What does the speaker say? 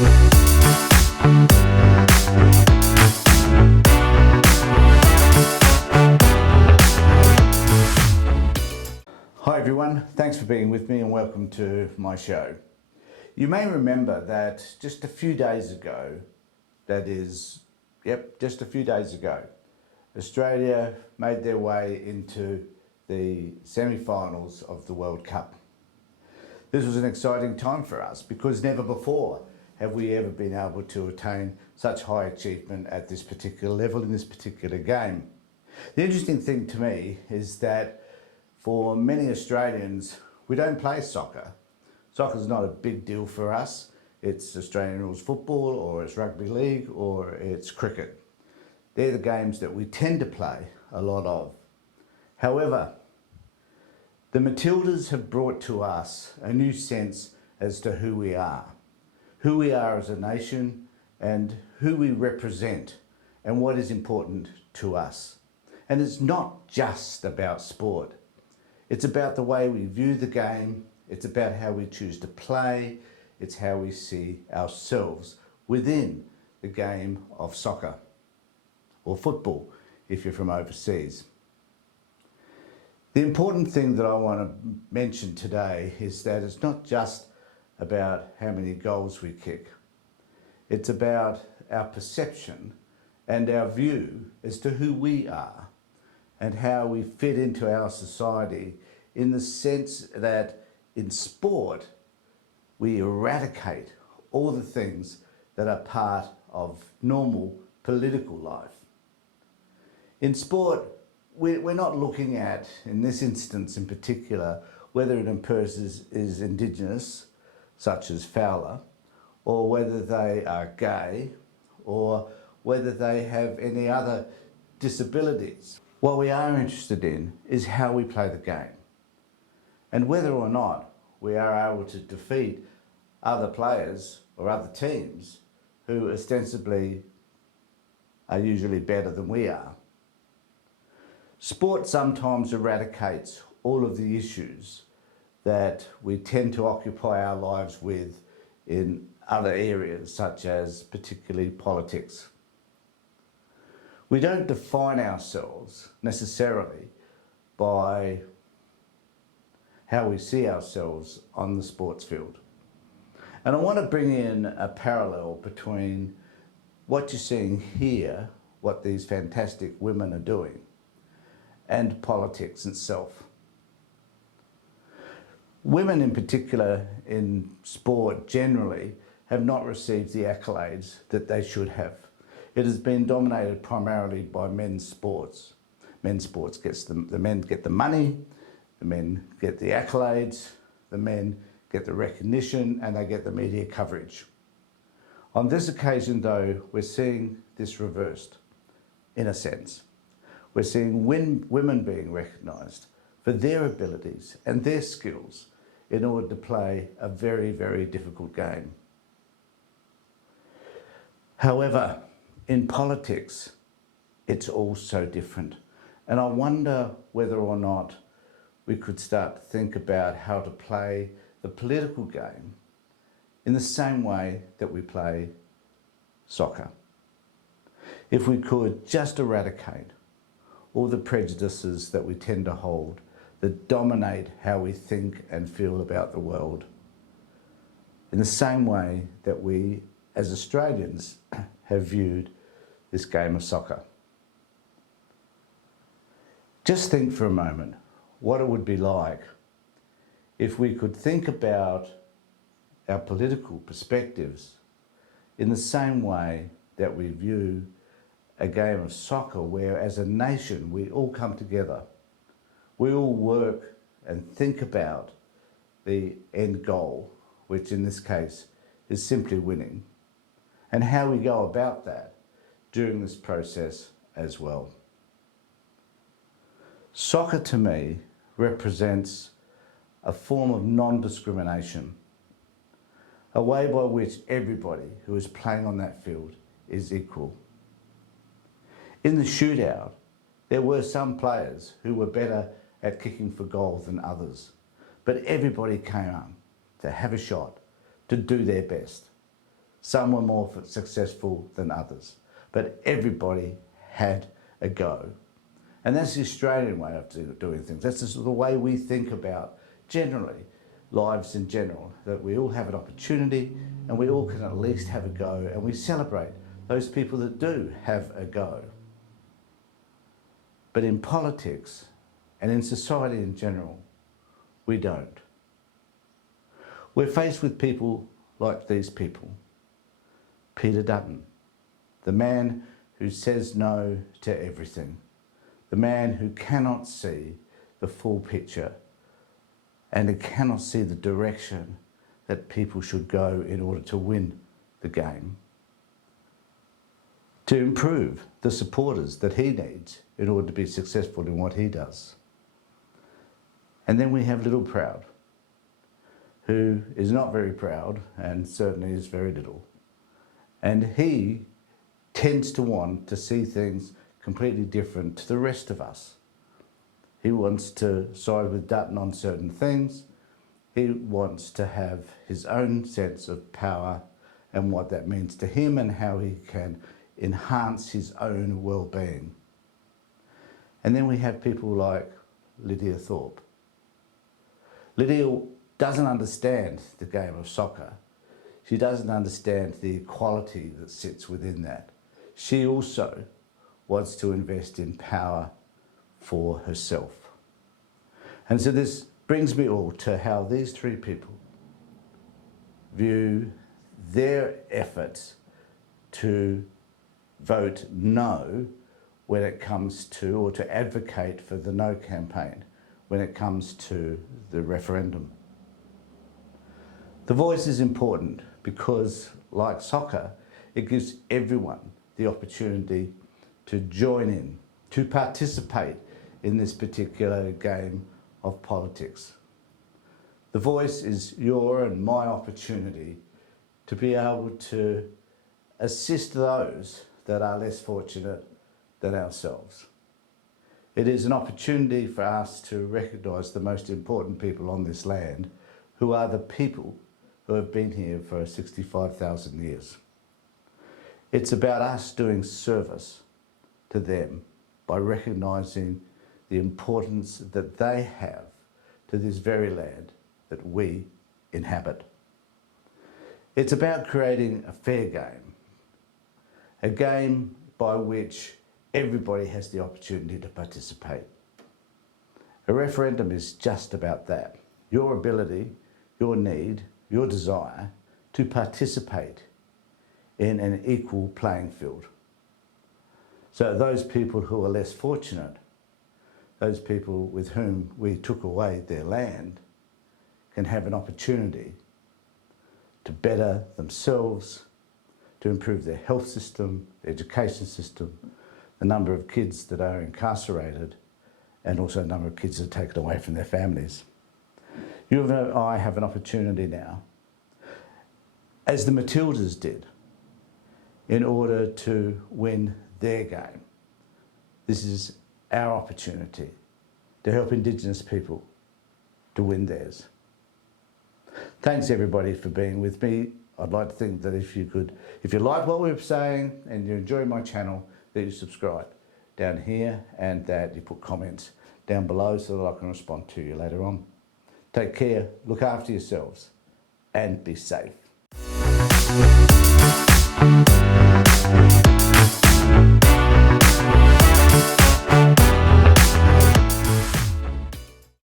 Hi everyone, thanks for being with me and welcome to my show. You may remember that just a few days ago, just a few days ago, Australia made their way into the semi-finals of the World Cup. This was an exciting time for us because never before have we ever been able to attain such high achievement at this particular level in this particular game. The interesting thing to me is that for many Australians, we don't play soccer. Soccer's not a big deal for us. It's Australian rules football, or it's rugby league, or it's cricket. They're the games that we tend to play a lot of. However, the Matildas have brought to us a new sense as to who we are as a nation, and who we represent, and what is important to us. And it's not just about sport. It's about the way we view the game, it's about how we choose to play, it's how we see ourselves within the game of soccer, or football if you're from overseas. The important thing that I want to mention today is that it's not just about how many goals we kick. It's about our perception and our view as to who we are and how we fit into our society, in the sense that in sport we eradicate all the things that are part of normal political life. In sport, we're not looking at, in this instance in particular, whether a person is Indigenous, such as Fowler, or whether they are gay, or whether they have any other disabilities. What we are interested in is how we play the game, and whether or not we are able to defeat other players or other teams who ostensibly are usually better than we are. Sport sometimes eradicates all of the issues that we tend to occupy our lives with in other areas, such as particularly politics. We don't define ourselves necessarily by how we see ourselves on the sports field. And I want to bring in a parallel between what you're seeing here, what these fantastic women are doing, and politics itself. Women in particular in sport generally have not received the accolades that they should have. It has been dominated primarily by men's sports. Men's sports the men get the money, the men get the accolades, the men get the recognition, and they get the media coverage. On this occasion though, we're seeing this reversed, in a sense. We're seeing women being recognised for their abilities and their skills in order to play a very, very difficult game. However, in politics, it's all so different. And I wonder whether or not we could start to think about how to play the political game in the same way that we play soccer. If we could just eradicate all the prejudices that we tend to hold that dominate how we think and feel about the world, in the same way that we as Australians have viewed this game of soccer. Just think for a moment what it would be like if we could think about our political perspectives in the same way that we view a game of soccer, where as a nation we all come together, we all work and think about the end goal, which in this case is simply winning, and how we go about that during this process as well. Soccer to me represents a form of non-discrimination, a way by which everybody who is playing on that field is equal. In the shootout, there were some players who were better at kicking for goal than others, but everybody came on to have a shot, to do their best. Some were more successful than others, but everybody had a go. And that's the Australian way of doing things. That's the way we think about generally lives in general, that we all have an opportunity and we all can at least have a go, and we celebrate those people that do have a go. But in politics and in society in general, we don't. We're faced with people like these people. Peter Dutton, the man who says no to everything, the man who cannot see the full picture and who cannot see the direction that people should go in order to win the game, to improve the supporters that he needs in order to be successful in what he does. And then we have Little Proud, who is not very proud and certainly is very little. And he tends to want to see things completely different to the rest of us. He wants to side with Dutton on certain things. He wants to have his own sense of power and what that means to him and how he can enhance his own well-being. And then we have people like Lydia Thorpe. Lydia doesn't understand the game of soccer. She doesn't understand the equality that sits within that. She also wants to invest in power for herself. And so this brings me all to how these three people view their efforts to vote no when it comes to, or to advocate for the no campaign when it comes to the referendum. The voice is important because, like soccer, it gives everyone the opportunity to join in, to participate in this particular game of politics. The voice is your and my opportunity to be able to assist those that are less fortunate than ourselves. It is an opportunity for us to recognise the most important people on this land, who are the people who have been here for 65,000 years. It's about us doing service to them by recognising the importance that they have to this very land that we inhabit. It's about creating a fair game, a game by which everybody has the opportunity to participate. A referendum is just about that. Your ability, your need, your desire to participate in an equal playing field. So those people who are less fortunate, those people with whom we took away their land, can have an opportunity to better themselves, to improve their health system, their education system, the number of kids that are incarcerated, and also the number of kids that are taken away from their families. You and I have an opportunity now, as the Matildas did, in order to win their game. This is our opportunity to help Indigenous people to win theirs. Thanks everybody for being with me. I'd like to think that if you like what we're saying and you enjoy my channel, that you subscribe down here and that you put comments down below so that I can respond to you later on. Take care, look after yourselves, and be safe.